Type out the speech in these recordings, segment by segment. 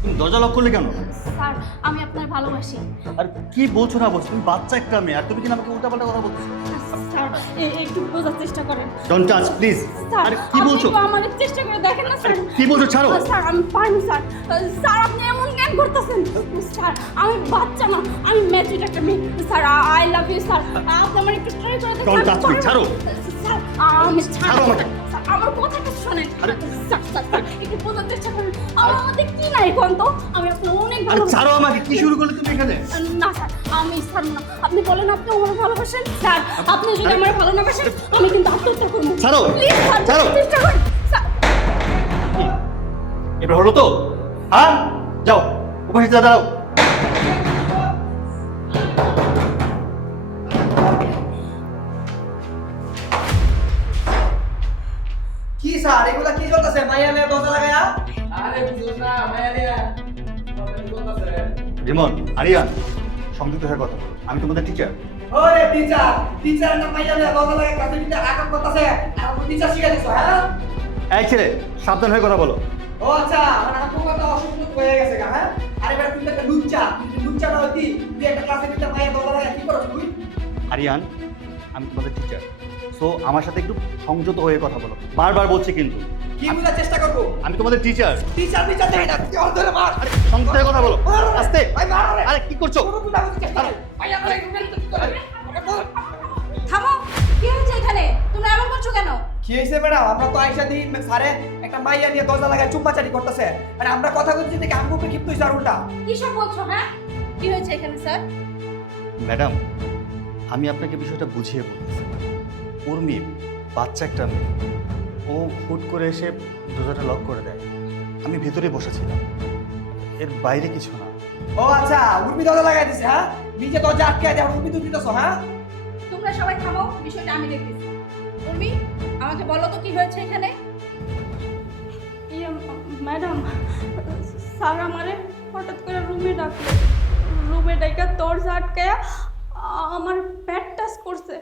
তুমি দরজা লক করলে কেন? স্যার আমি আপনার ভালোবাসি। আর কি বলছো না বলছো, তুমি বাচ্চা একটা মেয়ে আর তুমি কিনা আমাকে উল্টাপাল্টা কথা বলছো। স্যার একটু বোঝার চেষ্টা করেন। Don't touch please. স্যার আরে কি বলছো? আপনি আমাদের চেষ্টা করে দেখেন না স্যার। কি বলছো? ছাড়ো। স্যার আমি পারি স্যার। স্যার আপনি এমন জ্ঞান করতেছেন। স্যার আমি বাচ্চা না, আমি ম্যাচুর একটা মেয়ে। Sir I love you sir. আপনি আমার একটু ট্রাই করে দেখেন। ডোন্ট টাচ মি, ছাড়ো। স্যার আমি ছাড়ো আমাকে। স্যার আমার কথাটা শুনেন। আরে স্যার স্যার স্যার, একটু বোঝার চেষ্টা করেন। আমার মধ্যে কি নাই কোন তো? আমি আপনাকে অনেক আরে ভালো। ছাড়ো আমাকে। কি শুরু করলে তুমি এখানে? না স্যার আমি স্যার না, আপনি বলেন আপনি আমার ভালোবাসেন। স্যার আপনি যদি আমার ভালো না বাসেন আমি কিন্তু আত্মহত্যা করবো। ছাড়ো। প্লিজ স্যার ছাড়ো। চেষ্টা করেন স্যার। এবার হলো তো? হ্যাঁ, যাও ওখানে যা, দাঁড়াও। কি স্যার এগুলা কি চলতেছে? মাইয়া মেয়ে দরজা লাগায়া? আরে বুঝছ না মায়া নিয়া বলতাছে। রিমন, আরিয়ান, সংযুক্ত হয়ে কথা বলো। আমি তোমাদের টিচার। ওরে টিচার, টিচার না মাইয়া মেয়ে দরজা লাগায় ক্লাসে ভিতরে আকাম করতেছে। আর তুমি টিচার শিখাই দিছো, হ্যাঁ? এই ছেলে, সাবধান হয়ে কথা বলো। ও আচ্ছা, মানে আমার কথা অসুস্থ হয়ে গেছে গা, হ্যাঁ? আরে বেটা তুই তো একটা লুচ্চা, তুই লুচ্চা না হইতি, তুই একটা ক্লাসে ভিতরে মাইয়া দরজা লাগায় কি করছ তুই? আরিয়ান, আমি তোমাদের টিচার, সো আমার সাথে একটু সংযত হয়ে কথা বলো। বারবার বলছি কিন্তু। কি বুঝার চেষ্টা করবো? আমি তোমাদের টিচার। টিচার টিচার দেই না, তুই ওর ধরে মার। আরে সংযত হয়ে কথা বলো। আস্তে। ভাই মার রে। আরে কি করছো? কোনো বুঝার চেষ্টা কর। মাইয়া মেয়ে কি করে? ওকে বল। থামো, কি হয়েছে এখানে? তোমরা এমন করছো কেন? কি হয়েছে ম্যাডাম? আমরা তো আইসা দিই স্যারে একটা মাইয়া নিয়ে দরজা লাগায় চুম্বাচাটি করতেছে। মানে আমরা কথা বলছি দেখে আমগো উপরে ক্ষিপ্ত হইছে আর উল্টা। কি সব বলছো? হ্যাঁ কি হয়েছে এখানে স্যার? ম্যাডাম, আমি আপনাকে বিষয়টা বুঝিয়ে বলতেছি। উর্মি বাচ্চা একটা মেয়ে, ও হুট করে এসে দরজাটা লক করে দেয়। আমি ভেতরে বসেছিলাম, এর বাইরে কিছু না। ও আচ্ছা, উর্মি দরজা লাগাই দিছে, হ্যাঁ? নিজে দরজা আটকে দেয় আর উর্মি তুই দিতেছো, হ্যাঁ? তোমরা সবাই থামো, বিষয়টা আমি দেখতেছি। উর্মি আমাকে বলো তো কি হয়েছে এখানে? ম্যাডাম, স্যার আমারে হঠাৎ করে রুমে ডাকলো। রুমে ডাকা দরজা আটকায়া আমার পেট টাচ করছে,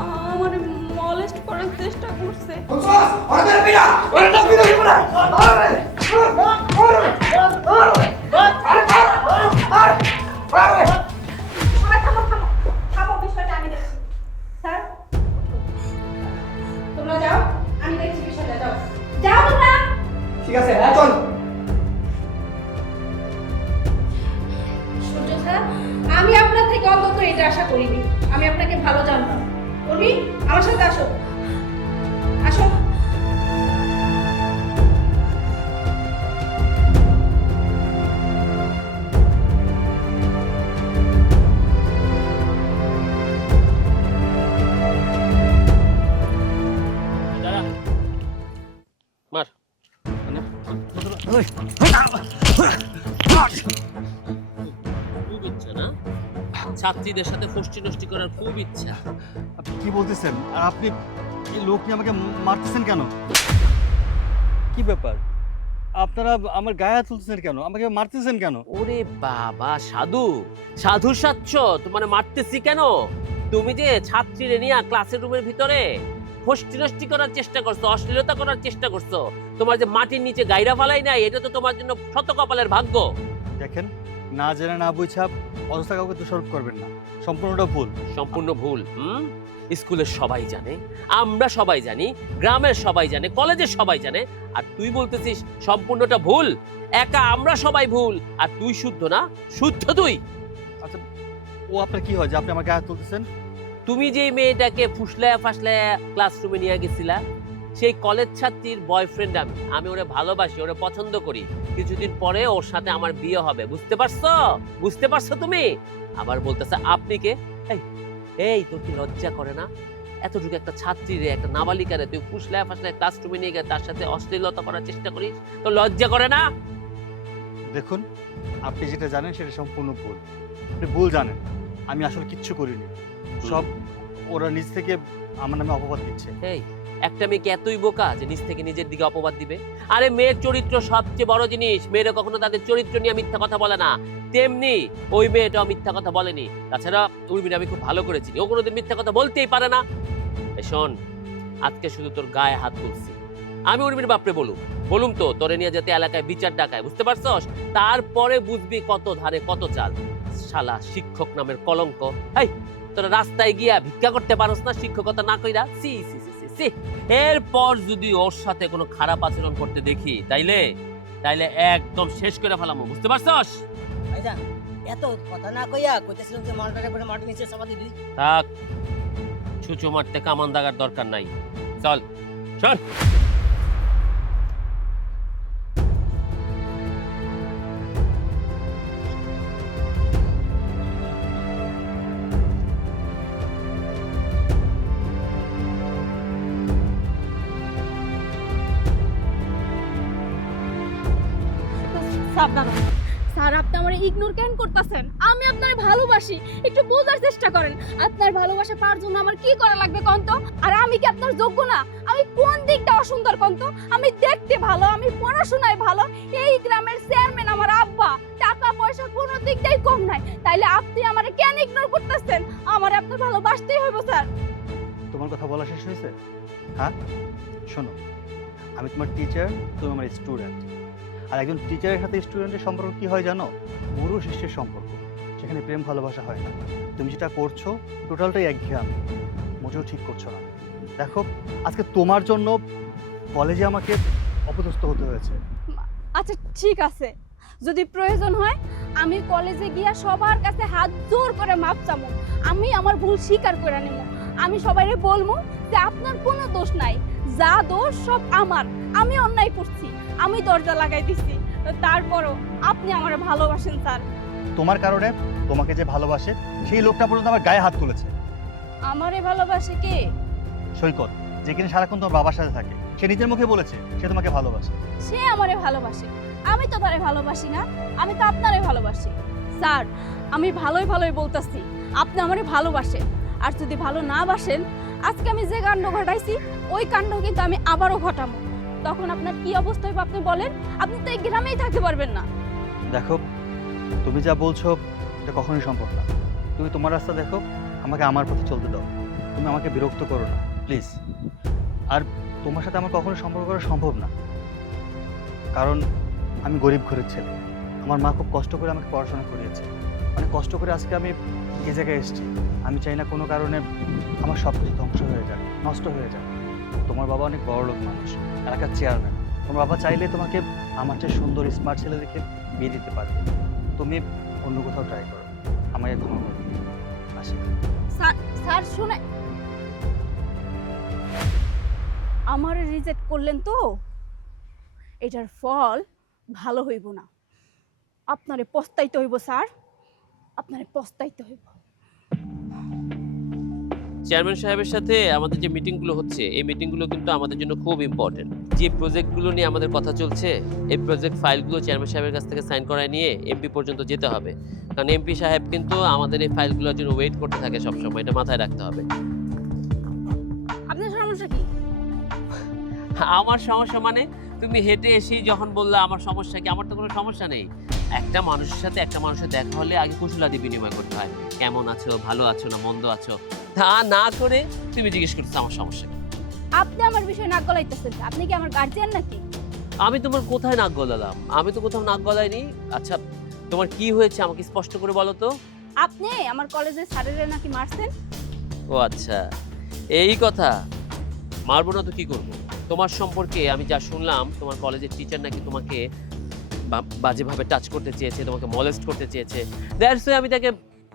আমার মলেস্ট করার চেষ্টা করছে। বুঝছস? ওরে ধরে বিনা, ওরে না বিনা দিব না। আরে আরে সবাই থামো থামো থামো, বিষয়টা আমি দেখছি। স্যার তোমরা যাও, আমি দেখছি বিষয়টা। যাও যাও তোমরা। ঠিক আছে, হ্যাঁ চল। সূর্য স্যার, আমি আপনার থেকে অন্তত এটা আশা করিনি। আমি আপনাকে ভালো জানতাম। উর্মি আমার সাথে আসো, আসো। দাঁড়া মার। খুব ইচ্ছা না ছাত্রীদের সাথে ফষ্টি নষ্টি করার খুব ইচ্ছা। আপনি কি বলতেছেন? আর আপনি এই লোক নিয়ে আমাকে মারতেছেন কেন? কি ব্যাপার? আপনারা আমার গায়ে হাত তুলতেছেন কেন? আমাকে মারতেছেন কেন? ওরে বাবা, সাধু সাধুর সাচ্ছ তোমার মারতেছি কেন? তুমি যে ছাত্রীরে নিয়ে ক্লাসের রুমের ভিতরে ফষ্টি নষ্টি করার চেষ্টা করছো, অশ্লীলতা করার চেষ্টা করছো, তোমার যে মাটির নিচে গাইরা ফালাই নাই, এটা তো তোমার জন্য শত কপালের ভাগ্য। দেখেন, না জেনে না বুঝা অবস্থা কাউকে দোষারোপ করবেন না, সম্পূর্ণটা ভুল। সম্পূর্ণ ভুল। স্কুলের সবাই জানে, আমরা সবাই জানি, গ্রামের সবাই জানে, কলেজের সবাই জানে, আর তুই বলতেছিস সম্পূর্ণটা ভুল? একা আমরা সবাই ভুল আর তুই শুদ্ধ না? শুদ্ধ তুই। আচ্ছা, ও আপনার কি হয় যে আপনি আমার গায়ে হাত তুলতেছেন? তুমি যেই মেয়েটাকে ফুসলায়া ফাসলায়া ক্লাসরুমে নিয়ে গেছিলা, সেই কলেজ ছাত্রীর বয়ফ্রেন্ড আমি। আমি ওরে ভালোবাসি, ওরে পছন্দ করি। কিছুদিন পরে ওর সাথে আমার বিয়ে হবে, বুঝতে পারছো? বুঝতে পারছো তুমি? আবার বলতেছে আপনি কে? এই এই তোর কি লজ্জা করে না? এতটুকু একটা ছাত্রীরে, একটা নাবালিকারে তুই ফুসলায়া ফাসলায়া ক্লাসরুমে নিয়ে গিয়ে তার সাথে অশ্লীলতা করার চেষ্টা করিস? তো লজ্জা করে না? দেখুন, আপনি যেটা জানেন সেটা সম্পূর্ণ ভুল। আপনি ভুল জানেন। আমি আসলে কিচ্ছু করিনি, সব ওরা নিজ থেকে আমার নামে অপবাদ দিচ্ছে। এই একটা মেয়ে কি এতই বোকা যে নিজ থেকে নিজের দিকে অপবাদ দিবে? আরে মেয়ের চরিত্র সবচেয়ে বড় জিনিস। মেয়েরা কখনো তাদের চরিত্র নিয়ে মিথ্যা কথা বলে না, তেমনি ওই মেয়েটাও মিথ্যা কথা বলেনি। তাছাড়া উর্মিনা আমি খুব ভালো করেছি, ও কোনোদিন মিথ্যা কথা বলতেই পারে না। এই শোন, আজকে শুধু তোর গায়ে হাত তুলছি, আমি উর্মির বাপরে বলুম তো তোরে নিয়ে যেতে এলাকায় বিচার ডাকায়, বুঝতে পারছস? তারপরে বুঝবি কত ধারে কত চাল। শালা শিক্ষক নামের কলঙ্ক। এই তোরা রাস্তায় গিয়া ভিক্ষা করতে পারস না শিক্ষকতা না কইরা? সি সি সি সি সি। এরপর যদি ওর সাথে কোনো খারাপ আচরণ করতে দেখি তাইলে একদম শেষ করে ফেলামো, বুঝতে পারছস? ভাইজান এত কথা না কইয়া কইতেছিলাম যে মালটারে করে মাটি নিচে চাপা দিবি। থাক, ছুঁচো মারতে কামান দাগার দরকার নাই। চল চল। সাবধান স্যার, আপনি আমার ইগনোর কেন করতেছেন? আমি আপনার ভালোবাসি, একটু বোঝার চেষ্টা করেন। আপনার ভালোবাসা পাওয়ার জন্য আমার কি করা লাগবে কোন তো? আর আমি কি আপনার যোগ্য না? আমি কোন দিকটা অসুন্দর কোন তো? আমি দেখতে ভালো, আমি পড়াশোনায় ভালো, এই গ্রামের চেয়ারম্যান আমার আব্বা, টাকা পয়সা কোনো দিকটাই কম নাই। তাইলে আপনি আমারে কেন ইগনোর করতেছেন? আমারে আপনার ভালোবাসতেই হইব স্যার। তোমার কথা বলা শেষ হয়েছে? হ্যাঁ, শোনো, আমি তোমার টিচার, তুমি আমার স্টুডেন্ট। আর একজন টিচারের সাথে স্টুডেন্টের সম্পর্ক কি হয় জানো? গুরু শিষ্যের সম্পর্ক। সেখানে প্রেম ভালোবাসা হয় না। তুমি যেটা করছো টোটালটাই একঘেয়েমি, মোটেও ঠিক করছো না। দেখো, আজকে তোমার জন্য কলেজে আমাকে অপদস্থ হতে হয়েছে। আচ্ছা ঠিক আছে, যদি প্রয়োজন হয় আমি কলেজে গিয়া সবার কাছে হাত জোর করে মাপ চামু। আমি আমার ভুল স্বীকার করে নেব। আমি সবাইরে বলবো যে আপনার কোনো দোষ নাই, যা দোষ সব আমার, আমি অন্যায় করছি, আমি দরজা লাগাই দিছি। তারপরও আপনি আমারে ভালোবাসেন স্যার। তোমার কারণে তোমাকে যে ভালোবাসে সেই লোকটা পর্যন্ত আমার গায়ে হাত তুলেছে। আমারে ভালোবাসে কে? সৈকত, যে কিনা সারাক্ষণ তোমার বাবার সাথে থাকে, সে নিজের মুখে বলেছে সে তোমাকে ভালোবাসে। সে আমারে ভালোবাসে, আমি তো তারে ভালোবাসি না, আমি তো আপনারে ভালোবাসি। স্যার, আমি ভালোই বলতাছি, আপনি আমারে ভালোবাসেন। আর যদি ভালো না বাসেন, আজকে আমি যে কাণ্ড ঘটাইছি ওই কাণ্ড কিন্তু আমি আবারও ঘটাবো। তখন আপনার কি অবস্থা হবে আপনি বলেন? আপনি তো এই গ্রামেই থাকতে পারবেন না। দেখো, তুমি যা বলছো এটা কখনোই সম্ভব না। তুমি তোমার রাস্তা দেখো, আমাকে আমার পথে চলতে দাও। তুমি আমাকে বিরক্ত করো না প্লিজ। আর তোমার সাথে আমার কখনো সম্পর্ক করা সম্ভব না, কারণ আমি গরিব ঘরের ছেলে। আমার মা খুব কষ্ট করে আমাকে পড়াশোনা করিয়েছে, অনেক কষ্ট করে আজকে আমি এই জায়গায় এসেছি। আমি চাই না কোনো কারণে আমার সব কিছু ধ্বংস হয়ে যাক, নষ্ট হয়ে যাক। তোমার বাবা অনেক বড় লোক মানুষ, এলাকার চেয়ারম্যান। তোমার বাবা চাইলে তোমাকে আমার চেয়ে সুন্দর স্মার্ট ছেলে দেখে বিয়ে দিতে পারবে। তুমি অন্য কোথাও ট্রাই করো, আমাকে ক্ষমা করো। আসি। স্যার শুনে, আমার রিজেক্ট করলেন তো, এটার ফল ভালো হইব না। আপনারে পস্তাইতে হইব স্যার, আপনারে পস্তাইতে হইব। চেয়ারম্যান সাহেবের সাথে আমাদের যে মিটিংগুলো হচ্ছে, এই মিটিংগুলো কিন্তু আমাদের জন্য খুব ইম্পর্টেন্ট। যে প্রজেক্টগুলো নিয়ে আমাদের কথা চলছে, এই প্রজেক্ট ফাইলগুলো চেয়ারম্যান সাহেবের কাছ থেকে সাইন করায় নিয়ে এমপি পর্যন্ত যেতে হবে। কারণ এমপি সাহেব কিন্তু আমাদের এই ফাইলগুলোর জন্য ওয়েট করতে থাকে সবসময়, এটা মাথায় রাখতে হবে। আপনার সমস্যা কি? আমার সমস্যা মানে? তুমি হেঁটে এসেই যখন বললে আমার সমস্যা কি, আমার তো কোনো সমস্যা নেই। একটা মানুষের সাথে একটা মানুষের দেখা হলে আগে কুশলাদি বিনিময় করতে হয়, কেমন আছো, ভালো আছো না মন্দ আছো। তা না করে তুমি জিজ্ঞেস করছো আমার সমস্যা কি। আপনি আমার বিষয়ে নাক গলাইতেছেন, আপনি কি আমার গার্জিয়ান নাকি? আমি তোমার কোথায় নাক গলালাম? আমি তো কোথাও নাক গলাইনি। আচ্ছা, তোমার কি হয়েছে আমাকে স্পষ্ট করে বলো তো। আপনি আমার কলেজের স্যারেরা নাকি মারছেন? ও আচ্ছা, এই কথা। মারবো না তো কি করবো? তোমার সম্পর্কে আমি যা শুনলাম, তোমার কলেজের টিচার নাকি তোমাকে বাজেভাবে টাচ করতে চেয়েছে, তোমাকে মলেস্ট করতে চেয়েছে। দ্যাটস ওয়াই আমি তাকে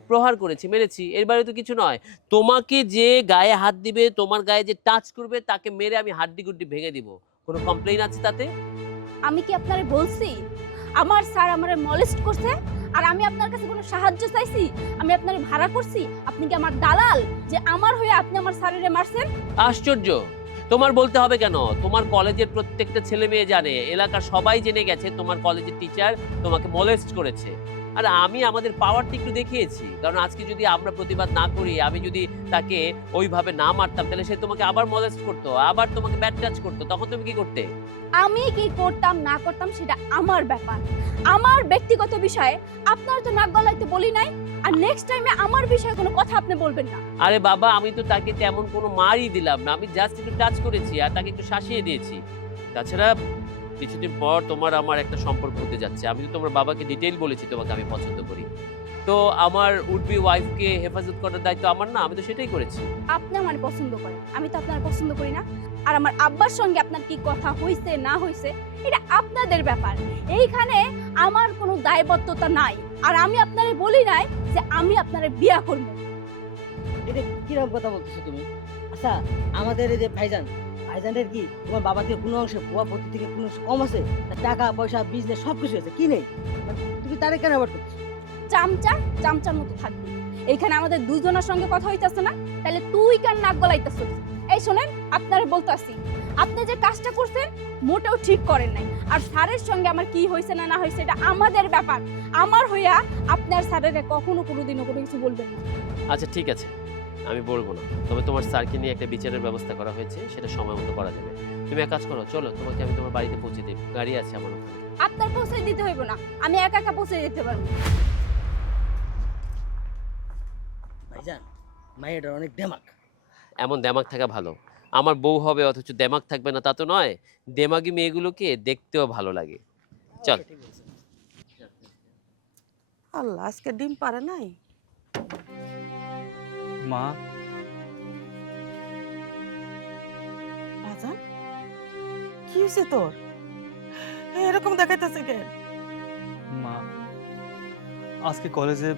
প্রহার করেছি, মেরেছি। এর বাইরে তো কিছু নয়। তোমাকে যে গায়ে হাত দিবে, তোমার গায়ে যে টাচ করবে, তাকে মেরে আমি হাড্ডি গুড্ডি ভেঙে দিব। কোনো কমপ্লেইন আছে তাতে? আমি কি আপনারে বলছি আমার স্যার আমারে মলেস্ট করছে আর আমি আপনার কাছে কোনো সাহায্য চাইছি? আমি আপনারে ভাড়া করছি? আপনি কি আমার দালাল যে আমার হয়ে আপনি আমার স্যারেরে মারছেন? আশ্চর্য! তোমার বলতে হবে কেন? তোমার কলেজের প্রত্যেকটা ছেলে মেয়ে জানে, এলাকার সবাই জেনে গেছে তোমার কলেজের টিচার তোমাকে মলেস্ট করেছে। আর আমি আমাদের পাওয়ারটা একটু দেখিয়েছি, কারণ আজকে যদি আমরা প্রতিবাদ না করি, আমি যদি তাকে ওইভাবে না মারতাম, তাহলে সে তোমাকে আবার মলেস্ট করতো, আবার তোমাকে ব্যাড টাচ করতো। তখন তুমি কি করতে? আমি কি করতাম না করতাম সেটা আমার ব্যাপার, আমার ব্যক্তিগত বিষয়ে আপনার তো নাক গলাইতে বলি নাই। আর নেক্সট টাইমে আমার বিষয়ে কোনো কথা আপনি বলবেন না। আরে বাবা, আমি তো তাকে তেমন কোনো মারই দিলাম না, আমি জাস্ট একটু টাচ করেছি আর তাকে একটু শাসিয়ে দিয়েছি। তাছাড়া কিছুদিন পর তোমার আমার একটা সম্পর্ক হতে যাচ্ছে। আমি তো তোমার বাবাকে ডিটেইল বলেছি তোমাকে আমি পছন্দ করি। তো আমার উডবি ওয়াইফকে হেফাজত করার দায়িত্ব আমার না, আমি তো সেটাই করেছি। আপনি আমার পছন্দ করেন, আমি তো আপনার পছন্দ করি না। আর আমার আব্বার সঙ্গে আপনার কি কথা হইছে না হইছে এটা আপনাদের ব্যাপার। এইখানে আমার কোনো দায়বদ্ধতা নাই। আর আমি আপনারে বলি নাই যে আমি আপনারে বিয়া করব। এটা কিরকম কথা বলতেছো তুমি? আচ্ছা, আমাদের এই যে ভাইজানের কি তোমার বাবা থেকে কোনো অংশে বুয়া ভর্তি থেকে কোনো অংশে কম আছে? তার টাকা পয়সা বিজনেস সব কিছু আছে, কি নেই? মানে তুমি তারে কেন অ্যাভয়েড করছো? চামচার মতো থাকবি। এইখানে আমাদের দুইজনের সঙ্গে কথা হইতাছে না, তাহলে তুই কেন নাক গলাইতাছিস? এই শোনেন, আপনারে বলতাছি, আপনি যে কাজটা করছেন মোটেও ঠিক করেন নাই। আর স্যারের সঙ্গে আমার কি হয়েছে না না হয়েছে এটা আমাদের ব্যাপার। আমার হইয়া আপনার স্যারের কখনো কোনোদিনও কোনো কিছু বলবেন না। আচ্ছা ঠিক আছে, আমি বলবো না। তবে তোমার স্যারকে নিয়ে একটা বিচারের ব্যবস্থা করা হয়েছে, সেটা সময় মতো করা যাবে। তুমি এক কাজ করো, চলো তোমাকে আমি তোমার বাড়িতে পৌঁছে দিই, গাড়ি আছে আমার ওখানে। আপনার পৌঁছে দিতে হইব না, আমি একা একা পৌঁছে দিতে পারবো। ভাইজান, মায়ের অনেক দেমাক। এমন দেমাগ থাকা ভালো। আমার বউ হবে অথচ দেমাগ থাকবে না তা তো নয়। দেমাগি মেয়েগুলোকে দেখতেও ভালো লাগে। চল। আল্লাহ, আজকে ডিম পারে নাই। মা, বাজান, কি হয়েছে তোর? এরকম দেখাইতেছে কেন? মা, আজকে কলেজে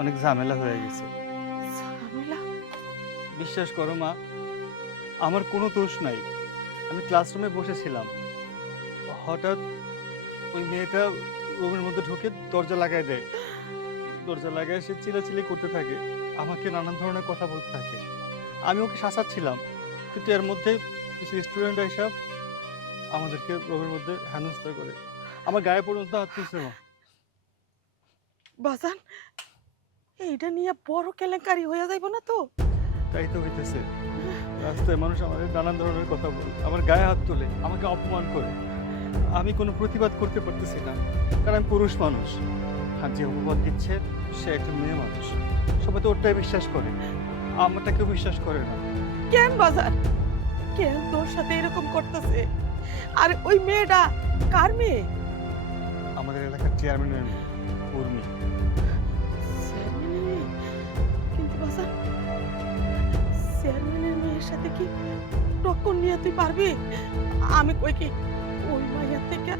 অনেক ঝামেলা হয়ে গেছে। ঝামেলা? বিশ্বাস করো মা, আমার কোনো দোষ নাই। আমি ক্লাসরুমে বসেছিলাম, হঠাৎ ওই মেয়েটা রুমের মধ্যে ঢুকে দরজা লাগায় দেয়। দরজা লাগায় সে চিল্লাচিল্লি করতে থাকে, আমাকে নানান ধরনের কথা বলতে থাকে। আমি ওকে শাসাচ্ছিলাম, কিন্তু এর মধ্যে কিছু স্টুডেন্ট এসব আমাদেরকে রুমের মধ্যে হেনস্থা করে আমার গায়ে পর্যন্ত হাত তুলছে। মা, বাজান, এইটা নিয়ে বড় কেলেঙ্কারি হয়ে যাইব না তো? তাই তো হইতেছে। রাস্তায় মানুষ আমাদের নানান ধরনের কথা বলে, আমার গায়ে হাত তোলে, আমাকে অপমান করে। আমি কোনো প্রতিবাদ করতে পারতেছি না, কারণ আমি পুরুষ মানুষ। আর যে অপবাদ দিচ্ছে সে একটা মেয়ে মানুষ। সবাই তো ওরটাই বিশ্বাস করে, আমারটা কেউ বিশ্বাস করে না। কেন বাজার, কেন তোর সাথে এরকম করতেছে? আর ওই মেয়েটা কার মেয়ে? আমাদের এলাকার চেয়ারম্যানের মেয়ে, উর্মি। চেয়ারম্যানের মেয়ে? কিন্তু বাজার, চেয়ারম্যানের মেয়ের সাথে কি টক্কর নিয়ে তুই পারবি? আমি কই কি ওই মাইয়ার থেকে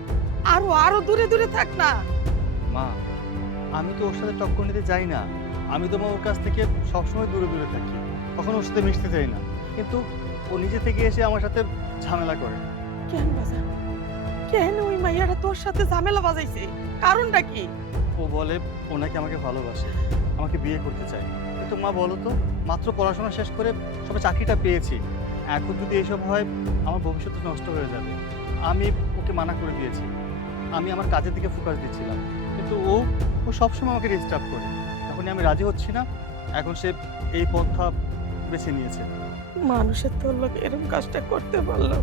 আরো দূরে দূরে থাক না। মা, আমি তো ওর সাথে টক্কর নিতে যাই না। আমি তো ওর কাছ থেকে সবসময় দূরে দূরে থাকি, কখনো ওর সাথে মিশতে চাই না। কিন্তু ও নিজে থেকে এসে আমার সাথে ঝামেলা করে। কেন বাজার, কেন ওই মাইয়াটা তোর সাথে ঝামেলা বাজাইছে? কারণটা কি? ও বলে ও নাকি আমাকে ভালোবাসে, আমাকে বিয়ে করতে চায়। কিন্তু মা বলো তো, মাত্র পড়াশোনা শেষ করে সবে চাকরিটা পেয়েছি, এখন যদি এসব হয় আমার ভবিষ্যৎ নষ্ট হয়ে যাবে। আমি ওকে মানা করে দিয়েছি, আমি আমার কাজের দিকে ফোকাস দিচ্ছিলাম। কিন্তু ও সবসময় আমাকে ডিস্টার্ব করে। তখনই আমি রাজি হচ্ছি না, এখন সে এই পন্থা বেছে নিয়েছে। মানুষের তোর লোক এরকম কাজটা করতে পারলো?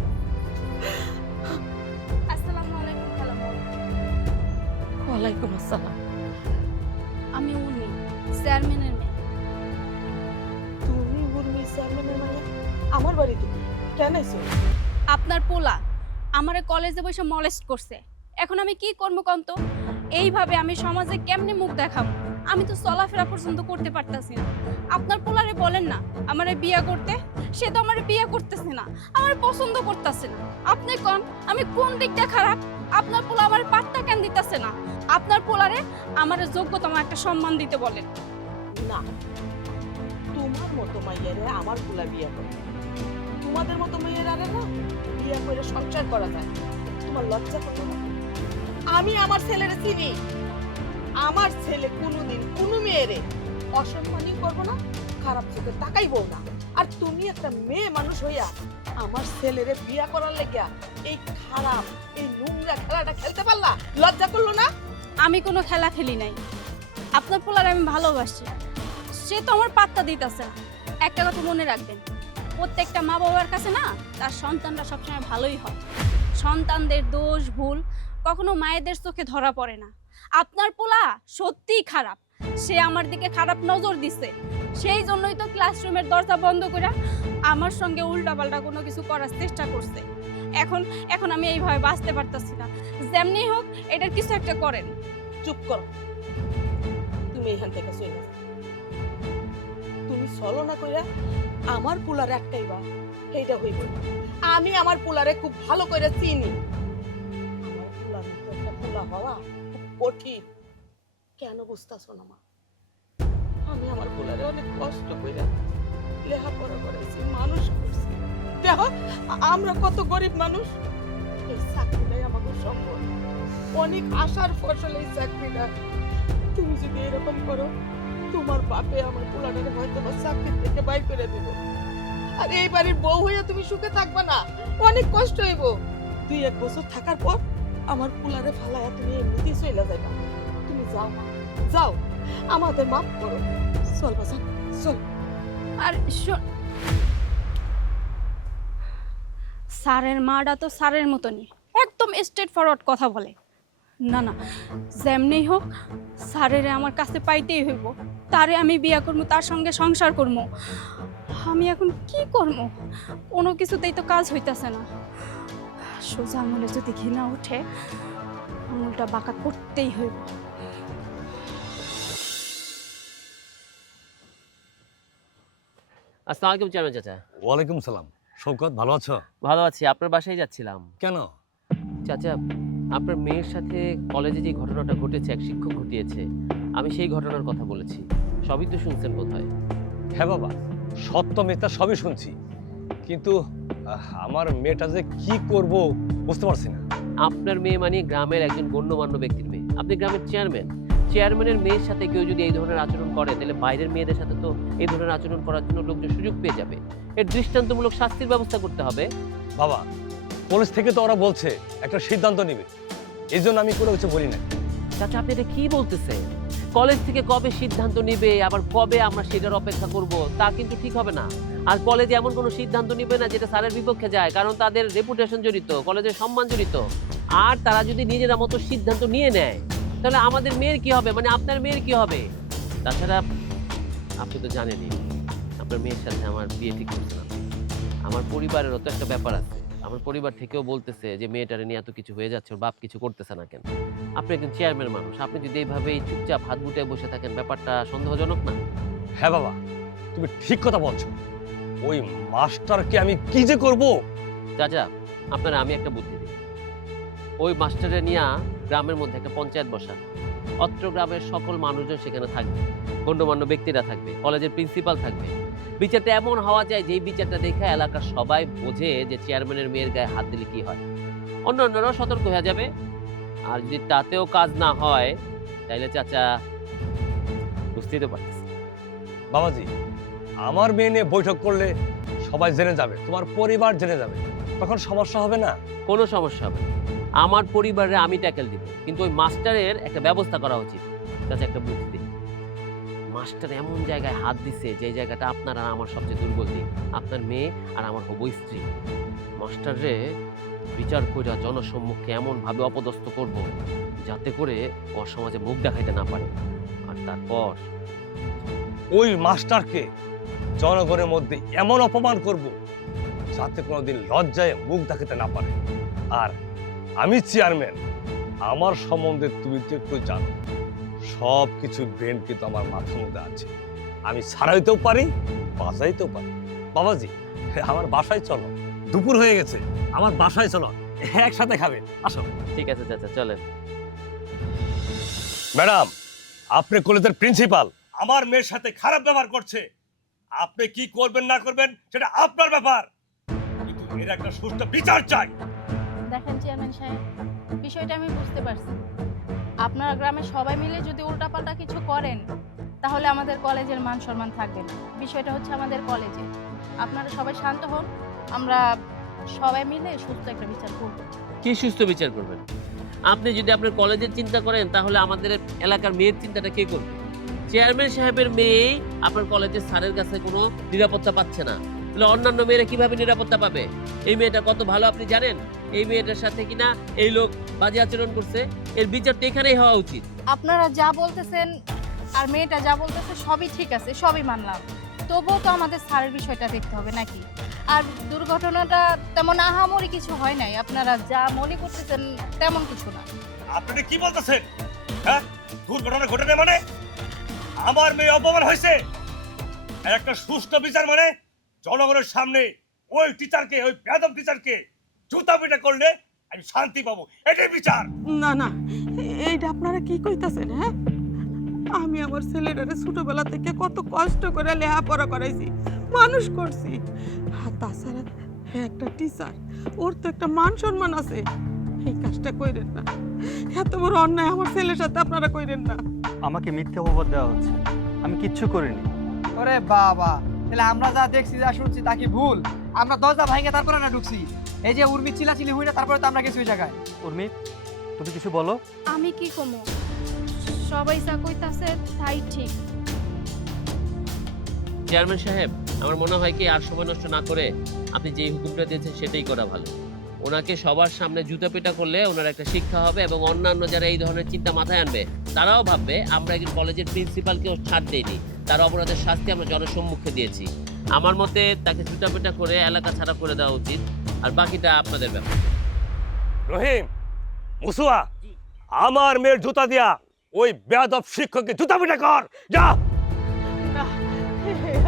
আসসালামু আলাইকুম খালাম্মা। ওয়ালাইকুম আসসালাম। আমি উর্মি, চেয়ারম্যানের মেয়ে। তুমি উর্মি চেয়ারম্যানের মানে আমার বাড়িতে কেন আইছো? আপনার পোলা আমারে কলেজে বসে মলেস্ট করছে। এখন আমি কি করবো কন্ত? এইভাবে আমি সমাজে কেমনে মুখ দেখাবো? আমি তো চলাফেরা পর্যন্ত করতে পারতাছি না। আপনার পোলারে বলেন না আমারে বিয়ে করতে, সে তো আমারে বিয়ে করতেছে না, আমার পছন্দ করতেছে না। আপনি কোন আমি কোন দিকটা খারাপ? আপনার পোলা আমার পাত্তা কেন দিতেছে না? আপনার পোলারে আমার যোগ্যতম একটা সম্মান দিতে বলেন। না, তোমার মতো মাইয়ারে আমার পোলা বিয়ে করে। তোমাদের মতো মেয়েরা না বিয়ে করে সংসার করা যায়। তোমার লজ্জা করো না? আমি আমার ছেলেরে চিনি। আমার ছেলে কোনোদিন কোনো মেয়েরে অসম্মানই করবো না, খারাপ চোখে তাকাইবো না। আর তুমি একটা মেয়ে মানুষ হইয়া আমার ছেলেরে বিয়া করার লেগিয়া এই খারাপ এই নোংরা খেলাটা খেলতে পারলা? লজ্জা করলো না? আমি কোনো খেলা খেলি নাই। আপনার পোলারে আমি ভালোবাসি, সে তো আমার পাত্তা দিতেছে না। একটা কথা মনে রাখবেন, প্রত্যেকটা মা বাবার কাছে না তার সন্তানরা সবসময় ভালোই হয়। সন্তানদের দোষ ভুল কখনো মায়েদের চোখে ধরা পড়ে না। আপনার পোলা সত্যিই খারাপ, সে আমার দিকে খারাপ নজর দিছে। সেই জন্যই তো ক্লাসরুমের দরজা বন্ধ করে আমার সঙ্গে উল্টাপাল্টা কোনো কিছু করার চেষ্টা করছে। এখন এখন আমি এইভাবে বাঁচতে পারতাছি না। যেমনি হোক এটার কিছু একটা করেন। চুপ করো, তুমি এখান থেকে চলে যাও। তুমি চলো না কইরা আমার পোলার একটাইবা, এইটা হইব না। আমি আমার পোলারে খুব ভালো করে চিনি। আমার পোলার মতো একটা পোলা হওয়া খুব কঠিন। কেন বুঝতেছো না মা? আমি আমার পোলারে অনেক কষ্ট করে লেখাপড়া করেছি, মানুষ করছি। দেখো আমরা কত গরিব মানুষ। এই চাকরিটাই আমাদের সম্পদ, অনেক আশার ফসল এই চাকরিটা। তুমি যদি এরকম করো, তোমার বাপে আমার পোলাটাকে হয়তো বা চাকরি থেকে বাইর করে দেব। আর এই বাড়ির বউ হইয়া তুমি সুখে থাকবা না, অনেক কষ্ট হইব। 2-1 বছর থাকার পর আমার পোলারে ফালাইয়া তুমি এমনিতেই চলে যাইবা। তুমি যাও মা, যাও, আমাদের মাফ করো। চল বাসা, চল। আর স্যারের মাটা তো স্যারের মতনই, একদম স্ট্রেট ফরওয়ার্ড কথা বলে। না না, যেমনি হোক স্যারের আমার কাছে পাইতেই হইব। তারে আমি বিয়া করবো, তার সঙ্গে সংসার করবো। আমি এখন কি করবো? কোনো কিছুতেই তো কাজ হইতাছে না। সোজা আঙুলে যদি ঘৃণা ওঠে, আঙুলটা বাঁকা করতেই হইব। আসসালামু আলাইকুম চেয়ারম্যান চাচা। ওয়ালাইকুম সালাম। শৌকত, ভালো আছো? ভালো আছি। আপনার বাসায় যাচ্ছিলাম। কেন? চাচা, আপনার মেয়ের সাথে কলেজে যে ঘটনাটা ঘটেছে, এক শিক্ষক ঘটিয়েছে, আমি সেই ঘটনার কথা বলেছি। সবই তো শুনছেন বোধহয়। হ্যাঁ বাবা, সত্য মিথ্যা সবই শুনছি, কিন্তু আমার মেয়েটা যে কি করব বুঝতে পারছি না। আপনার মেয়ে মানে গ্রামের একজন গণ্যমান্য ব্যক্তির মেয়ে। আপনি গ্রামের চেয়ারম্যান। চেয়ারম্যানের মেয়ের সাথে কেউ যদি এই ধরনের আচরণ করে, তাহলে বাইরের মেয়েদের সাথে তো এই ধরনের আচরণ করার জন্য লোকজন সুযোগ পেয়ে যাবে। এর দৃষ্টান্তমূলক শাস্তির ব্যবস্থা করতে হবে। বাবা, পুলিশ থেকে তো ওরা বলছে একটা সিদ্ধান্ত নেবে, এই জন্য আমি কোনো কিছু বলি না। চাচা, আপনি এটা কি বলতেছেন? কলেজ থেকে কবে সিদ্ধান্ত নিবে, আবার কবে আমরা সেটার অপেক্ষা করব, তা কিন্তু ঠিক হবে না। আর কলেজে এমন কোনো সিদ্ধান্ত নিবে না যেটা স্যারের বিপক্ষে যায়, কারণ তাদের রেপুটেশন জড়িত, কলেজের সম্মান জড়িত। আর তারা যদি নিজেরা মতো সিদ্ধান্ত নিয়ে নেয়, তাহলে আমাদের মেয়ের কি হবে, মানে আপনার মেয়ের কি হবে? তাছাড়া আপনি তো জানেনই আপনার মেয়ের সাথে আমার বিয়ে ঠিক করছে না। আমার পরিবারেরও তো একটা ব্যাপার আছে। আমার পরিবার থেকেও বলতেছে যে মেয়েটারে নিয়ে এত কিছু হয়ে যাচ্ছে, ওর বাপ কিছু করতেছে না কেন? আপনি একজন চেয়ারম্যান মানুষ, আপনি যদি এইভাবেই চুপচাপ হাত গুটিয়ে বসে থাকেন, ব্যাপারটা সন্দেহজনক না? হ্যাঁ বাবা, তুমি ঠিক কথা বলছো। ওই মাস্টারকে আমি কি যে করব। চাচা, আপনারা আমি একটা বুদ্ধি দিই। ওই মাস্টারে নিয়ে গ্রামের মধ্যে একটা পঞ্চায়েত বসান। অত্র গ্রামের সকল মানুষজন সেখানে থাকবে, গণ্যমান্য ব্যক্তিরা থাকবে, কলেজের প্রিন্সিপাল থাকবে। বিচারটা এমন হওয়া যায় যে বিচারটা দেখে এলাকার সবাই বোঝে যে চেয়ারম্যানের মেয়ের গায়ে হাত দিলে কি হয়। অন্যান্যরাও সতর্ক হয়ে যাবে। আর যদি তাতেও কাজ না হয়, তাইলে চাচা বুঝতেই তো পারতেছি। বাবাজি, আমার মেয়ে নিয়ে বৈঠক করলে সবাই জেনে যাবে, তোমার পরিবার জেনে যাবে, তখন সমস্যা হবে না? কোনো সমস্যা হবে না। আমার পরিবারে আমি ট্যাকেল দিব, কিন্তু ওই মাস্টারের একটা ব্যবস্থা করা উচিত। চাচা, একটা বুদ্ধি দিই। মাস্টার এমন জায়গায় হাত দিছে যে জায়গাটা আপনার আর আমার সবচেয়ে দুর্বল দিক, আপনার মেয়ে আর আমার হবু স্ত্রী। মাস্টাররে বিচার কইরা জনসম্মুখে এমন ভাবে অপদস্থ করব যাতে করে ওর সমাজে মুখ দেখাইতে না পারে। আর তারপর ওই মাস্টারকে জনগণের মধ্যে এমন অপমান করব যাতে কোনোদিন লজ্জায় মুখ দেখাতে না পারে। আর আমি চেয়ারম্যান, আমার সম্বন্ধে তুমি তো একটু জানো, সব কিছু ব্রেন কিন্তু আমার মাথার মধ্যে আছে। আমি ছাড়াইতেও পারি, বাজাইতেও পারি। বাবাজি, আমার বাসায় চলো, দুপুর হয়ে গেছে, আমার বাসায় চলো, একসাথে খাবে, আসো। ঠিক আছে চাচা, চলেন। ম্যাডাম, আপনি কলেজের প্রিন্সিপাল, আমার মেয়ের সাথে খারাপ ব্যবহার করছে। আপনি কি করবেন না করবেন সেটা আপনার ব্যাপার, কিন্তু এর একটা সুষ্ঠু বিচার চাই। দেখেন চেয়ারম্যান সাহেব, বিষয়টা আমি বুঝতে পারছি। আপনারা গ্রামে সবাই মিলে যদি উল্টাপাল্টা কিছু করেন, তাহলে আমাদের কলেজের মান সম্মান থাকবে না। বিষয়টা হচ্ছে আমাদের কলেজে। আপনারা সবাই শান্ত হন, আমরা সবাই মিলে সুস্থ একটা বিচার করব। কি সুস্থ বিচার করবেন? আপনি যদি আপনার কলেজের চিন্তা করেন, তাহলে আমাদের এলাকার মেয়ের চিন্তাটা কে করবে? চেয়ারম্যান সাহেবের মেয়ে আপনার কলেজের স্যারের কাছে কোনো নিরাপত্তা পাচ্ছে না, তাহলে অন্যান্য মেয়েরা কিভাবে নিরাপত্তা পাবে? এই মেয়েটা কত ভালো আপনি জানেন? এই মেয়েটার সাথে কিনা এই লোক বাজে আচরণ করছে, এর বিচার তো এখানেই হওয়া উচিত। আপনারা যা বলতেছেন আর মেয়েটা যা বলতেছে সবই ঠিক আছে, সবই মানলাম, তবুও তো আমাদের স্যারের বিষয়টা দেখতে হবে নাকি? আর দুর্ঘটনাটা তেমন আহামরি কিছু হয় নাই, আপনারা যা মনে করতেছেন তেমন কিছু না। আপনি কি বলতেছেন? হ্যাঁ, দুর্ঘটনা ঘটেছে মানে আমার মেয়ে অপমান হয়েছে। আর একটা সুষ্ঠু বিচার মানে জনগণের সামনে ওই টিচারকে, ওই বেয়াদব টিচারকে জুতা পিটা করলে আমি শান্তি পাবো, এটাই বিচার। না না, এইটা আপনারা কি কইতাছেন? হ্যাঁ, আমি আমার ছেলেটারে ছোটবেলা থেকে কত কষ্ট করে লেখাপড়া করাইছি, মানুষ করছি। আর তাছাড়া একটা টিচার, ওর তো একটা মান সম্মান আছে। এই কাজটা কইরেন না, এত বড় অন্যায় আমার ছেলের সাথে আপনারা কইরেন না। আমাকে মিথ্যে অপবাদ দেওয়া হচ্ছে, আমি কিচ্ছু করিনি। ওরে বাবা, তাহলে আমরা যা দেখছি যা শুনছি তা কি ভুল? আমরা দরজা ভাঙে তারপরে না ঢুকছি। এই যে উর্মি চিলাচিলি হই না, তারপরে তো আমরা গেছি ওই জায়গায়। উর্মি, তুমি কিছু বলো। আমি কি কমো, সবাই যা কইতাছে তাই ঠিক। চেয়ারম্যান সাহেব, আমার মনে হয় কি আর সময় নষ্ট না করে আপনি যে হুকুমটা দিয়েছেন সেটাই করা ভালো। ওনাকে সবার সামনে জুতা পেটা করলে ওনার একটা শিক্ষা হবে এবং অন্যান্য যারা এই ধরনের চিন্তা মাথায় আনবে তারাও ভাববে আমরা একজন কলেজের প্রিন্সিপালকেও ছাড় দেইনি, তার অপরাধের শাস্তি আমরা জনসম্মুখে দিয়েছি। আমার মতে তাকে জুতা পেটা করে এলাকা ছাড়া করে দেওয়া উচিত, আর বাকিটা আপনাদের ব্যাপার। রহিম, মুসুয়া, আমার মেয়ের জুতা দিয়া ওই বেয়াদব শিক্ষককে জুতা পিটা কর, যা। না,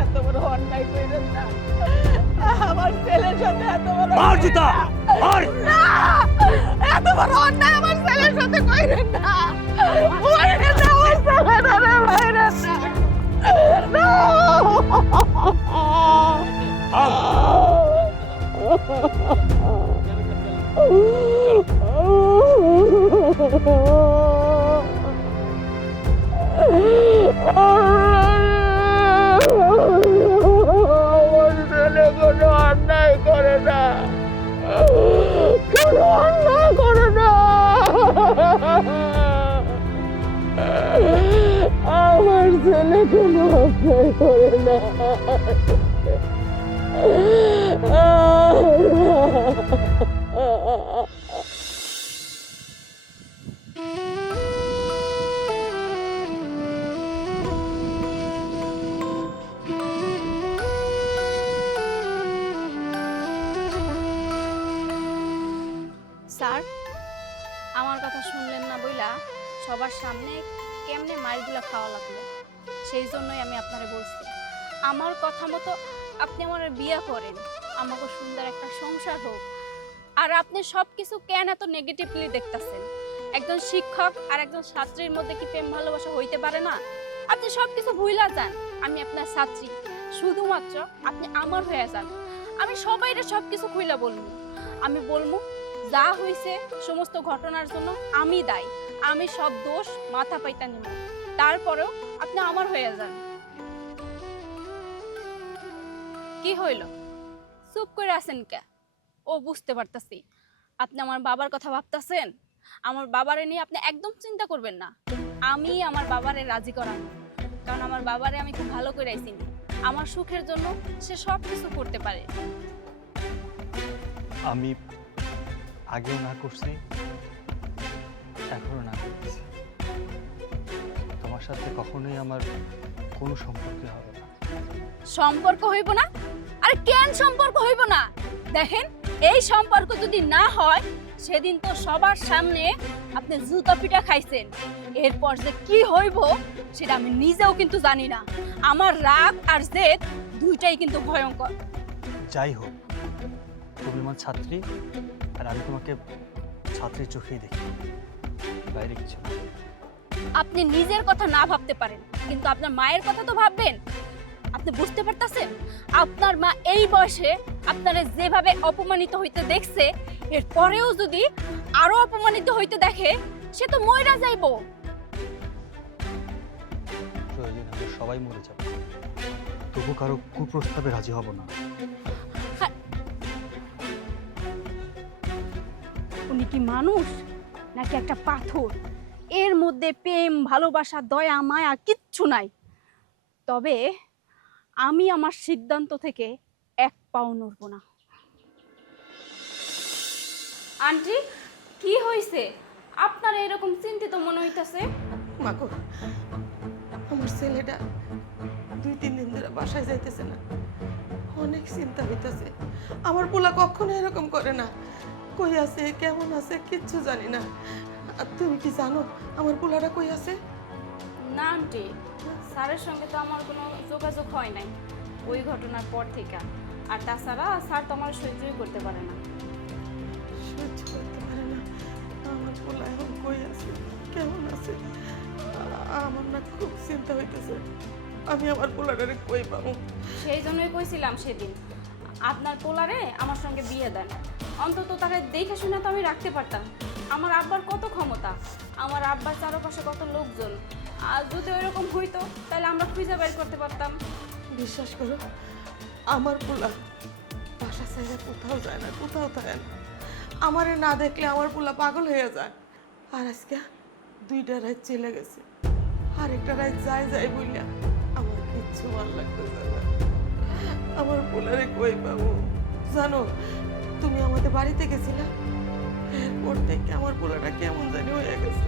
এত বড় অন্যায় কইরেন না। আমার ছেলের সাথে এত বড় মার জুতা, মার। না, এত বড় অন্যায় আমার ছেলের সাথে কইরেন না। কইরেন না আমার ছেলেটারে, কইরেন না। না। আমার ছেলে কোনো অন্যায় করে না, কোনো অন্যায় করে না। আমার ছেলে কোনো অন্যায় করে না। স্যার, আমার কথা শুনলেন না বইলা সবার সামনে কেমনে মাইরগুলা খাওয়া লাগলো, সেই জন্যই আমি আপনারে বলছি আমার কথা মতো আপনি আমার বিয়ে করেন, আমাকে সুন্দর একটা সংসার হোক। আর আপনি সব কিছু কেন এত নেগেটিভলি দেখতেছেন? একজন শিক্ষক আর একজন ছাত্রীর মধ্যে কি প্রেম ভালোবাসা হইতে পারে না? আপনি সব কিছু ভুইলা যান, আমি আপনার ছাত্রী, শুধুমাত্র আপনি আমার হয়ে যান। আমি সবাইরে সব কিছু খুইলা বলবো, আমি বলবো যা হয়েছে সমস্ত ঘটনার জন্য আমি দায়ী, আমি সব দোষ মাথা পাইতা নিব, তারপরেও আপনি আমার হয়ে যান। কি হইল, চুপ করে আছেন কে? ও বুঝতে পারতাছি আপনি আমার বাবার কথা ভাবতাছেন। আমার বাবারে নিয়ে আপনি একদম চিন্তা করবেন না, আমি আমার বাবারে রাজি করানো, কারণ আমার বাবারে আমি খুব ভালো করে চিনি, আমার সুখের জন্য সে সব কিছু করতে পারে। আমি আগেও না করছি, এখনো না করছি। তোমার সাথে কখনোই আমার কোনো সম্পর্ক হবে না। সম্পর্ক হইব না? আরে কেন সম্পর্ক হইব না? দেখেন, এই সম্পর্ক যদি না হয় সেদিন তো সবার সামনে আপনি জুতা পিটা খাইছেন, এরপর যে কি হইব সেটা আমি নিজেও কিন্তু জানি না। আমার রাগ আর জেদ দুইটাই কিন্তু ভয়ঙ্কর। যাই হোক, তুমি আমার ছাত্রী আর আমি তোমাকে ছাত্রীর চোখেই দেখি, বাইরে কিছু না। আপনি নিজের কথা না ভাবতে পারেন, কিন্তু আপনার মায়ের কথা তো ভাববেন। আপনি বুঝতে পারতেছেন আপনার মা এই বয়সে আপনারা যেভাবে অপমানিত হইতে দেখছে, এরপরেও যদি আরো অপমানিত হইতে দেখে সে তো মইরা যাইবো। প্রয়োজন আমরা সবাই মরে যাব, তবু কারো কুপ্রস্তাবে রাজি হব না। উনি কি মানুষ নাকি একটা পাথর? এর মধ্যে প্রেম, ভালোবাসা, দয়া, মায়া কিচ্ছু নাই। তবে আমি আমার সিদ্ধান্ত থেকে এক পাও নড়ব না। আন্টি, কি হয়েছে? আপনার এরকম চিন্তিত মনে হইতাছে? মাগো, ছেলেটা 2-3 দিন ধরে বাসায় যাইতেছে না, অনেক চিন্তা হইতেছে। আমার পোলা কখনো এরকম করে না। কই আছে, কেমন আছে কিচ্ছু জানি না। আর তুমি কি জানো আমার পোলাটা কই আছে? না আন্টি, স্যারের সঙ্গে তো আমার কোনো যোগাযোগ হয় নাই ওই ঘটনার পর থেকে। আর তাছাড়া স্যার তো আমার সহ্যই করতে পারে না। সহ্য করতে পারে না? আমার পোলা এখন কই আছে, কেমন আছে? আমার না খুব চিন্তা হইতেছে। আমি আমার পোলাটারে কই পাবো? সেই জন্যই কইছিলাম সেদিন আপনার পোলারে আমার সঙ্গে বিয়ে দেন, অন্তত তাকে দেখে শুনে তো আমি রাখতে পারতাম। আমার আব্বার কত ক্ষমতা, আমার আব্বার চারপাশে কত লোকজন, আর যদি ওইরকম হইতো তাহলে আমরা খুঁজে বের করতে পারতাম। বিশ্বাস করো, আমার পোলা বাসা ছেড়ে কোথাও যায় না, কোথাও থাকে না। আমারে না দেখলে আমার পোলা পাগল হয়ে যায়। আর আজকে 2টা রাত চলে গেছে, আরেকটা রাত যায় বললা আমার কিচ্ছু ভালো লাগতেছে না। আমার পোলারে কই পাবো? জানো, তুমি আমাদের বাড়িতে গেছিলা, এরপর থেকে আমার পোলাটা কেমন জানি হয়ে গেছে,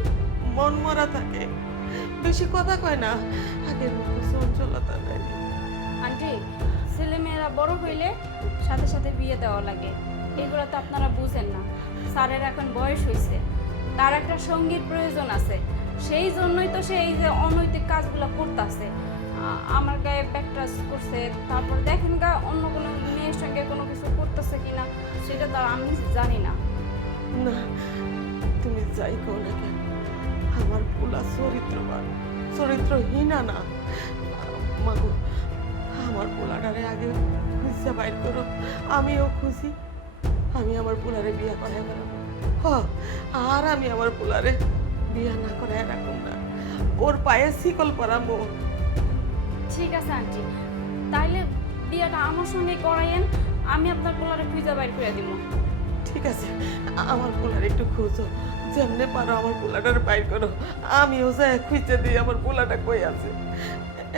মন মরা থাকে, বেশি কথা কয় না, আগের মতো চঞ্চলতা নাই। আন্টি, ছেলে মেয়েরা বড় হইলে সাথে সাথে বিয়ে দেওয়া লাগে, এগুলো তো আপনারা বুঝেন না। স্যারের এখন বয়স হয়েছে, তার একটা সঙ্গীর প্রয়োজন আছে, সেই জন্যই তো সে এই যে অনৈতিক কাজগুলো করতেছে। আমার গায়ে ব্যাকটাচ করছে, তারপর দেখেন গা অন্য কোনো মেয়ের সঙ্গে কোনো কিছু করতেছে কিনা সেটা তো আর আমি জানি না। না, তুমি যাই কও না কেন, আমার পোলা চরিত্রবান, চরিত্রহীনা না। মাগো, আমার পোলাটারে আগে খুঁজতে বাইর করো, আমিও খুঁজি। আমি আমার পোলারে বিয়া করাই গেলাম। আর আমি আমার পোলারে বিয়া না করাই রাখুন না, ওর পায়ে শিকল পরাবো। ঠিক আছে আন্টি, তাইলে বিয়েটা আমার সঙ্গে করাইয়েন, আমি আপনার পোলারে খুঁজে বাইর করে দিব। ঠিক আছে, আমার পোলার একটু খোঁজো, যেমনে পারো আমার পোলাটার বাইর করো, আমিও যাই খুঁজে দিই আমার পোলাটা কই আছে।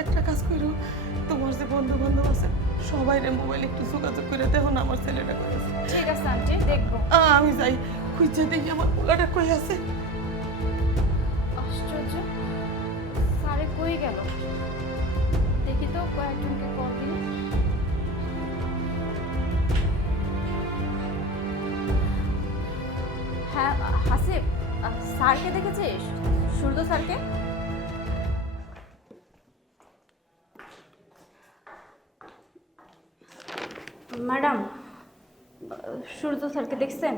একটা কাজ করো, তোমার যে বন্ধু বান্ধব আছে সবাই মোবাইল একটু যোগাযোগ করে দেখো না আমার ছেলেটা কই আছে। ঠিক আছে আন্টি, দেখবো। আমি যাই খুঁজে দেখি আমার পোলাটা কই আছে। আশ্চর্য, স্যারে কই গেল? দেখি তো কয়েকজনকে কল দিই। হ্যাঁ হাসিব, স্যারকে দেখেছিস? সূর্য স্যারকে? ম্যাডাম, সূর্য স্যারকে দেখছেন?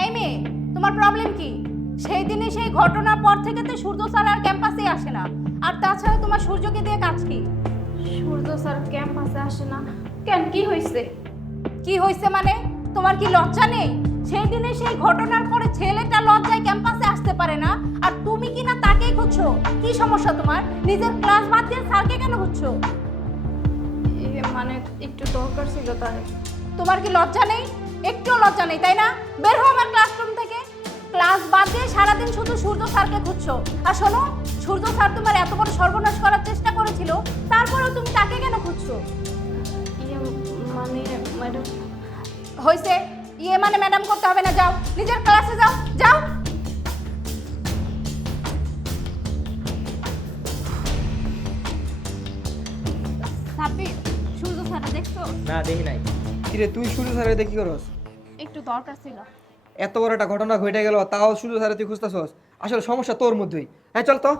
এই মেয়ে, তোমার প্রবলেম কি? সেই দিনে সেই ঘটনার পর থেকে তো সূর্য স্যার আর ক্যাম্পাসে আসে না। আর তাছাড়া তোমার সূর্যকে দিয়ে কাজ কি? সূর্য স্যার ক্যাম্পাসে আসে না কেন? কি হয়েছে? কি হয়েছে মানে? তোমার কি লজ্জা নেই? সেই দিনে সেই ঘটনার পরে ছেলেটা লজ্জায় ক্যাম্পাসে আসতে পারে না, আর তুমি কি না তাকেই খুঁজছো? কি সমস্যা তোমার? নিজের ক্লাস বাদ দিয়ে স্যারকে কেন খুঁজছো? মানে একটু দরকার ছিল তার। তোমার কি লজ্জা নেই? একটু লজ্জা নেই, তাই না? বের হও আমার ক্লাসরুম থেকে। ক্লাস বাদ দিয়ে সারাদিন শুধু সূর্য স্যারকে খুঁজছো। আর শোনো, সূর্য স্যার তোমার এত বড় সর্বনাশ করার চেষ্টা করেছিল, তারপরেও তুমি তাকে কেন খুঁজছো? মানে ম্যাডাম, হয়েছে, ইয়ে মানে ম্যাডাম করতে হবে না, যাও নিজের ক্লাসে যাও, যাও। সাব্বির, সূর্য স্যার দেখছো? না দেখি নাই। কিরে তুই সূর্য স্যারের দেখি করস? একটু দরকার ছিল। এত বড় একটা ঘটনা ঘটে গেল, তাও সূর্য স্যারের তুই খুঁজতেছস? আসলে সমস্যা তোর মধ্যেই। হ্যাঁ চল তো।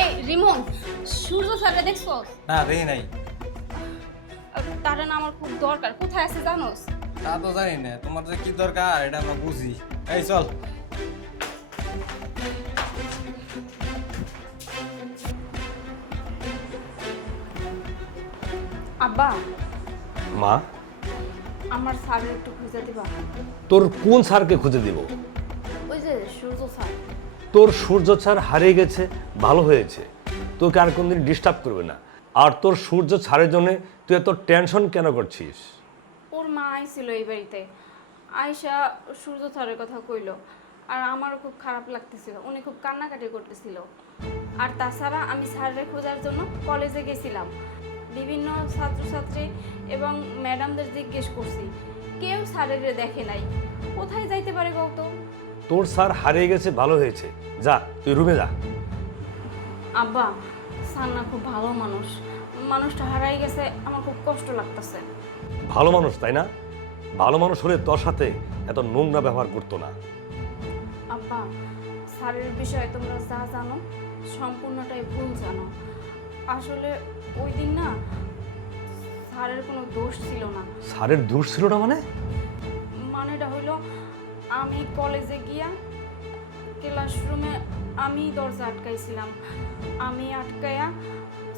এই রিমন, সূর্য স্যারকে দেখছো? না দেখি নাই। তার না আমার খুব দরকার, কোথায় আছে জানোস? তা তো জানি না, তোমার যে কি দরকার এটা আমরা বুঝি। এই চল। আব্বা, মা, আমার স্যারের একটু খুঁজে দিবা? তোর কোন স্যারকে খুঁজে দিব? ওই যে সূর্য স্যার। তোর সূর্য স্যার হারিয়ে গেছে, ভালো হয়েছে, তোকে আর কোনদিন ডিস্টার্ব করবে না। আর তোর সূর্য স্যারের জন্য তুই এত টেনশন কেন করছিস? ওর মা আইছিল এই বাড়িতে, আয়শা সূর্য স্যারের কথা কইলো, আর আমারও খুব খারাপ লাগতেছিল, উনি খুব কান্নাকাটি করতেছিল। আর তাছাড়া আমি স্যারের খোঁজার জন্য কলেজে গেছিলাম, বিভিন্ন ছাত্রছাত্রী এবং ম্যাডামদের জিজ্ঞেস করছি, কেউ স্যারের দেখে নাই। কোথায় যাইতে পারে কত? তোর স্যার হারিয়ে গেছে, ভালো হয়েছে, যা তুই রুমে যা। আব্বা, স্যার না খুব ভালো মানুষ, মানুষটা হারাই গেছে, আমার খুব কষ্ট লাগতেছে। ভালো মানুষ তাই না? ভালো মানুষ হলে তোর সাথে এত নোংরা ব্যবহার করতো না। আব্বা, স্যারের বিষয়ে তোমরা যা জানো সম্পূর্ণটাই ভুল জানো। আসলে ওই দিন না স্যারের কোনো দোষ ছিল না। স্যারের দোষ ছিল না মানে? মানেটা হইল, আমি কলেজে গিয়া ক্লাসরুমে আমি দরজা আটকাইছিলাম, আমি আটকাইয়া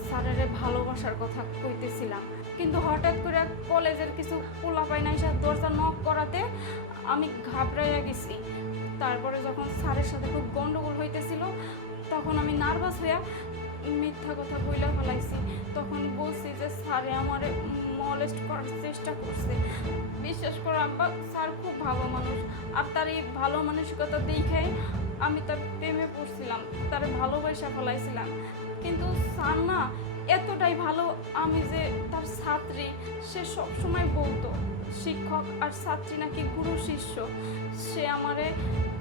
স্যারের ভালোবাসার কথা কইতেছিলাম, কিন্তু হঠাৎ করে কলেজের কিছু পোলাপাইন এসে দরজা নক করাতে আমি ঘাবড়াইয়া গেছি। তারপরে যখন স্যারের সাথে খুব গন্ডগোল হইতেছিল তখন আমি নার্ভাস হইয়া মিথ্যা কথা বইলা ফেলাইছি। তখন বলছি যে স্যারে আমারে মলেস্ট করার চেষ্টা করছে। বিশ্বাস করো আব্বা, স্যার খুব ভালো মানুষ, আর তার এই ভালো মানসিকতা দেখে আমি তার প্রেমে পড়ছিলাম, তার ভালোবাসা ফেলাইছিলাম। কিন্তু স্যার না এতটাই ভালো, আমি যে তার ছাত্রী সে সবসময় বলতো শিক্ষক আর ছাত্রী নাকি গুরু শিষ্য, সে আমারে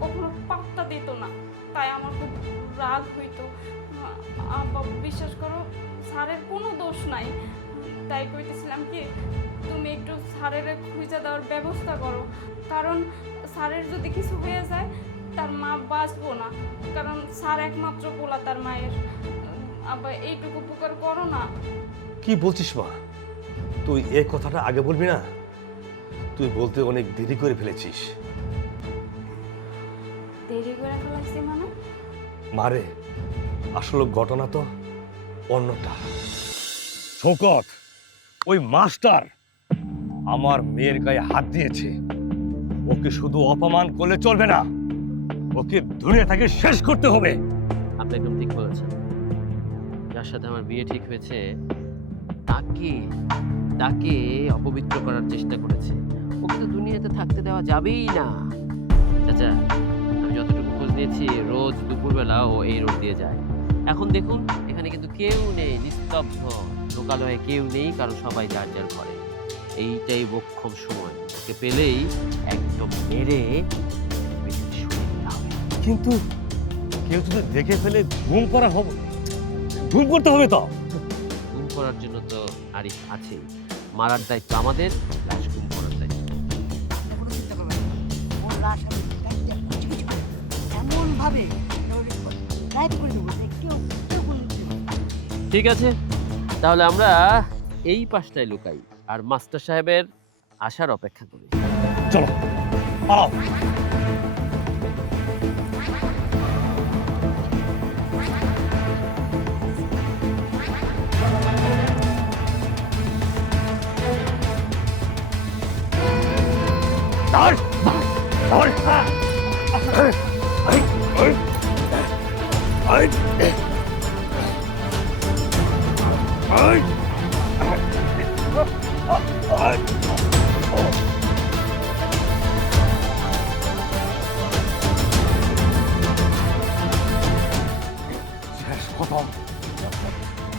কখনো পাত্তা দিত না, তাই আমার খুব রাগ হইতো। আব্বা বিশ্বাস করো, স্যারের কোনো দোষ নাই, তাই কইতেছিলাম কি তুমি একটু স্যারের খুঁজে দেওয়ার ব্যবস্থা করো, কারণ স্যারের যদি কিছু হয়ে যায় তার মা বাঁচবো না, কারণ স্যার একমাত্র পোলা তার মায়ের। আব্বা এইটুকু উপকার করো না। কি বলছিস মা? তুই এই কথাটা আগে বলবি না? তুই বলতে অনেক দেরি করে ফেলেছিস। দেরি করে ফেলাইছি মানে? মারে, আসলে ঘটনা তো অন্যটা। শৌকত, ওই মাস্টার আমার মেয়ের গায়ে হাত দিয়েছে। ওকে শুধু অপমান করলে চলবে না, ওকে দুনিয়া থেকে শেষ করতে হবে। আপনি একদম ঠিক বলেছেন। যার সাথে আমার বিয়ে ঠিক হয়েছে তাকে তাকে অপবিত্র করার চেষ্টা করেছে। ওকে তো দুনিয়াতে থাকতে দেওয়া যাবেই না। চাচা, আমি যতটুকু খোঁজ নিয়েছি রোজ দুপুরবেলা ও এই রোড দিয়ে যায়। এখন দেখুন এখানে কিন্তু কেউ নেই, নিস্তব্ধ, লোকালয়ে কেউ নেই, কারণ সবাই যার যার ঘরে। এইটাই বক্ষম সময়, ওকে পেলেই একদম মেরে কিন্তু কেউ যদি দেখে ফেলে ঘুম করা হবে, ঘুম করতে হবে তো। গুম করার জন্য তো আরিফ আছেই, মারার দায়িত্ব আমাদের, লাশ গুম করার দায়িত্ব। কোনো চিন্তা করবেন না, ওর লাশ আমি কাটতে কিছু কিছু এমন ভাবে রাইট করে দেবো যে কেউ কেউ কোনো কিছু করবে না। ঠিক আছে, তাহলে আমরা এই পাশটায় লুকাই আর মাস্টার সাহেবের আসার অপেক্ষা করি। চলো পালাও।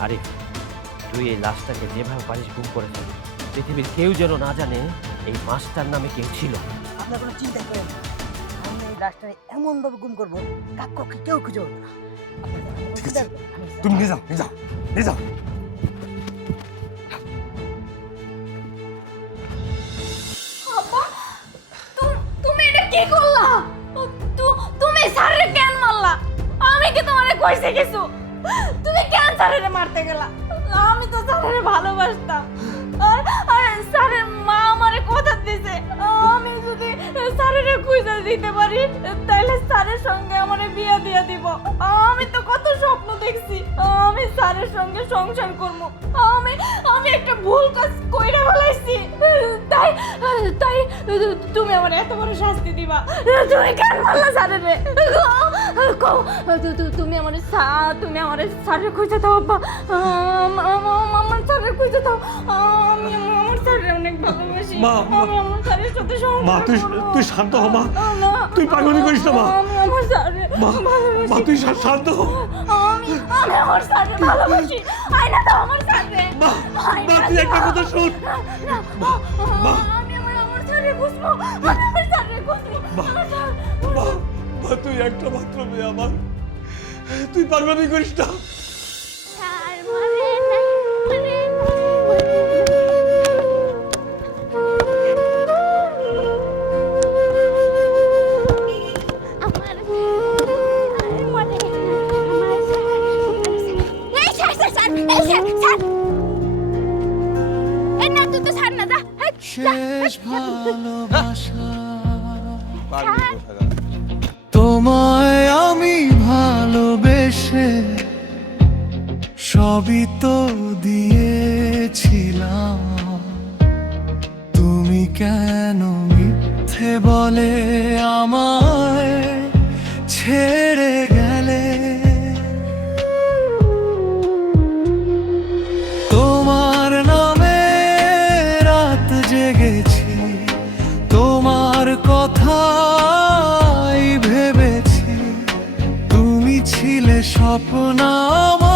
আরে তুই এই লাশটাকে যেভাবে পারিস গুম করে ফেল, পৃথিবীর কেউ যেন না জানে এই মাস্টার নামে কেউ ছিল। আপনার কোনো চিন্তা করেন না, আমি এই লাশটা এমন ভাবে গুম করবো কাউকে কেউ খুঁজে পাবে না। আপনার কোনো চিন্তা করবেন না। তুমি নিয়ে যাও, নিয়ে যাও, নিয়ে যাও। আব্বা, তুমি এটা কি করলা? তুমি স্যারের কেন মারলা? আমি কি তোমারে কইছে কিছু? তুমি কেন স্যারের মারতে গেলা? আমি তো স্যারের ভালোবাসতাম, আর স্যারের মা আমারে কথা দিয়েছে আমি যদি স্যারের খুঁজে দিতে পারি তাহলে স্যারের সঙ্গে আমারে বিয়ে দিয়ে দিব। আমি তো কত স্বপ্ন দেখছি আমি স্যারের সঙ্গে সংসার করব। আমি একটা ভুল কাজ কইরা ফেলাইছি, তাই তাই তুমি আমার এত বড় শাস্তি দিবা? তুমি কেন মারলা স্যারের? তুমি আমার স্যারের খুঁজে দাও আব্বা, আমার স্যারের খুঁজে দাও। আমি আমার স্যারের অনেক ভালোবাসি, মা, আমি আমার স্যারের সাথে সংসার মা, করব। তুই শান্ত হ মা, না, তুই পাগলামি করিস না মা। আমি আমার স্যারের মা, ভালোবাসি। মা তুই শান্ত হ। আমি আমি আমার স্যারকে ভালোবাসি আয়না দাও আমার স্যারকে মা তুই একটা কথা শোন আমি আমার স্যারকে খুঁজবো আমি আমার স্যারকে খুঁজবো মা তুই একটা মাত্র মেয়ে আমার, তুই পাগলামি করিস না। স্যার মানে শেষ ভালোবাসা পাগলি কোথাকার। তোমায় আমি ভালোবেসে সবই তো দিয়েছিলাম, তুমি কেন মিথ্যে বলে আমায় ছেড়ে গেলে? তোমার নামে রাত জেগেছি, তোমার কথাই ভেবেছি, তুমি ছিলে স্বপ্ন আমার।